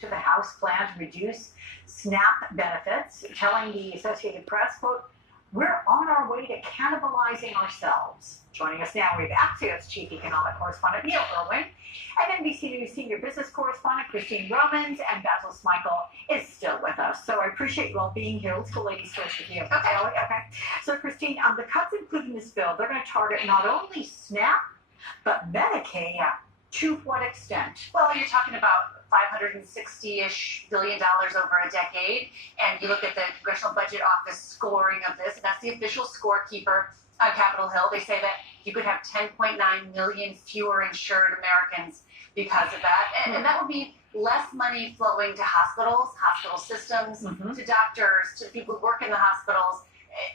to the House plan to reduce SNAP benefits, telling the Associated Press, quote, "We're on our way to cannibalizing ourselves." Joining us now, we have Axios chief economic correspondent Neil Irwin and NBC News senior business correspondent Christine Romans, and Basil Smykel is still with us. So I appreciate you all being here. Let's go ladies first with you. Okay. So Christine, the cuts included in this bill, they're going to target not only SNAP, but Medicaid. Yeah. To what extent? Well, you're talking about $560-ish billion over a decade, and you look at the Congressional Budget Office scoring of this, and that's the official scorekeeper on Capitol Hill. They say that you could have 10.9 million fewer insured Americans because of that, and that would be less money flowing to hospitals, hospital systems, to doctors, to the people who work in the hospitals.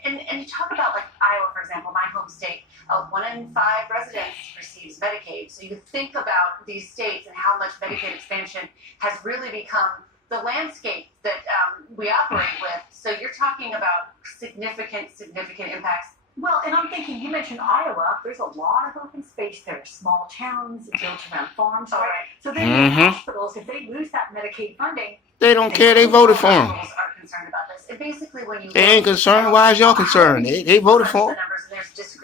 And you talk about, like, Iowa, for example, my home state, 1 in 5 residents receives Medicaid. So you think about these states and how much Medicaid expansion has really become the landscape that we operate with. So you're talking about significant impacts. Well, and I'm thinking, you mentioned Iowa. There's a lot of open space there, small towns built around farms, right? So they need hospitals. If they lose that Medicaid funding, they don't care. They voted for him. Are concerned about this. And basically, when you they ain't concerned. Why is y'all concerned? They voted for him.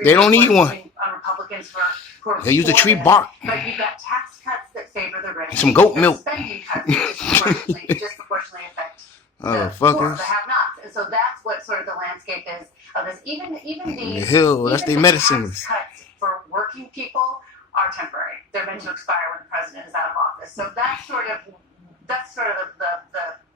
They don't need one. Republicans they use the tree bark. But you've got tax cuts that favor the rich. Some goat milk. Spending cuts that disproportionately affect the poor, the have-nots. And so that's what sort of the landscape is of this. Even the hill. That's the medicine. Tax cuts for working people are temporary. They're meant to expire when the president is out of office. So that's sort of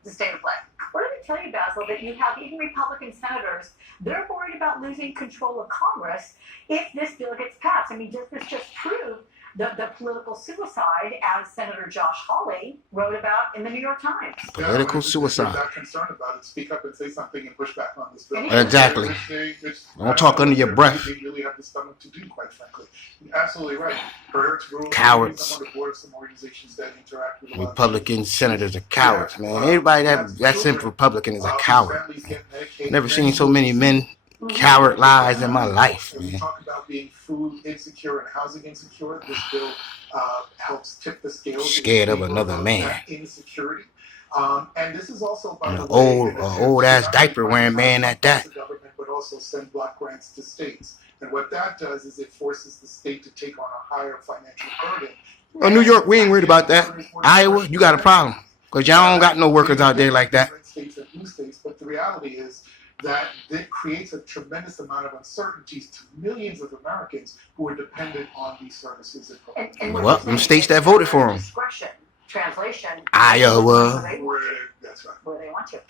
the state of play. What did it tell you, Basil, that you have even Republican senators, they're worried about losing control of Congress if this bill gets passed? I mean, does this just prove the political suicide, as Senator Josh Hawley wrote about in the New York Times? Political suicide. If they're not concerned about it, speak up and say something and push back on this bill. Exactly. Don't talk under your breath. They really have the stomach to do, quite frankly. You're absolutely right. Cowards. I'm on the board of some organizations that interact with Republican senators are cowards, man. Everybody that's in Republican is a coward. Never seen so many men coward lies in my life, man. We talk about being food insecure and housing insecure. This bill helps tip the scale. Scared of another man. Insecurity. And this is also an old ass diaper wearing man at that. The government would also send block grants to states. And what that does is it forces the state to take on a higher financial burden. Well, New York, we ain't worried about that. Iowa, you got a problem. Because y'all don't got no workers out there like that. States and blue states, but the reality is that it creates a tremendous amount of uncertainties to millions of Americans who are dependent on these services. Well, them states that voted for them. Translation. Iowa. That's right. Where they want to.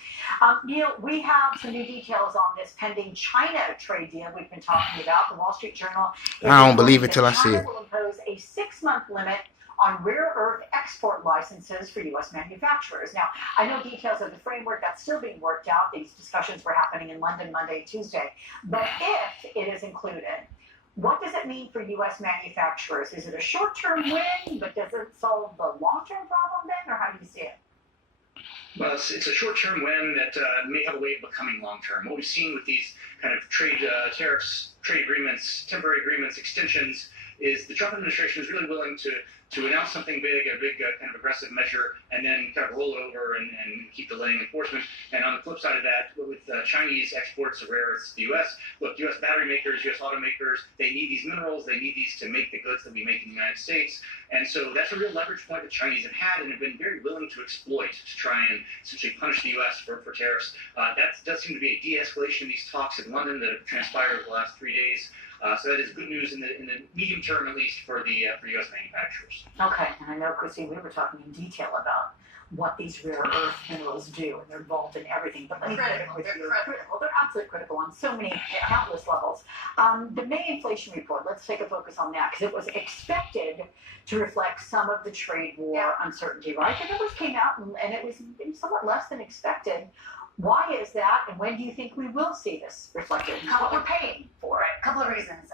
Neil, we have some new details on this pending China trade deal we've been talking about. The Wall Street Journal. I don't believe it till I see it. China will impose a 6-month limit on rare earth export licenses for U.S. manufacturers. Now, I know details of the framework that's still being worked out. These discussions were happening in London Monday, Tuesday. But if it is included, what does it mean for U.S. manufacturers? Is it a short-term win, but does it solve the long-term problem then, or how do you see it? Well, it's a short-term win that may have a way of becoming long-term. What we've seen with these kind of trade tariffs, trade agreements, temporary agreements, extensions, is the Trump administration is really willing to announce something big, a big kind of aggressive measure, and then kind of roll it over and keep delaying enforcement. And on the flip side of that, with Chinese exports of rare earths to the U.S., look, U.S. battery makers, U.S. automakers, they need these minerals, they need these to make the goods that we make in the United States. And so that's a real leverage point that Chinese have had and have been very willing to exploit to try and essentially punish the U.S. for tariffs. That does seem to be a de-escalation of these talks in London that have transpired over the last 3 days. So that is good news in the medium term, at least for U.S. manufacturers. Okay, and I know, Christine, we were talking in detail about what these rare earth minerals do, and they're involved in everything. But let me critical. They're absolutely critical on so many countless levels. The May inflation report. Let's take a focus on that because it was expected to reflect some of the trade war uncertainty, right? The numbers came out, and it was somewhat less than expected. Why is that, and when do you think we will see this reflected? What we're paying for it? A couple of reasons.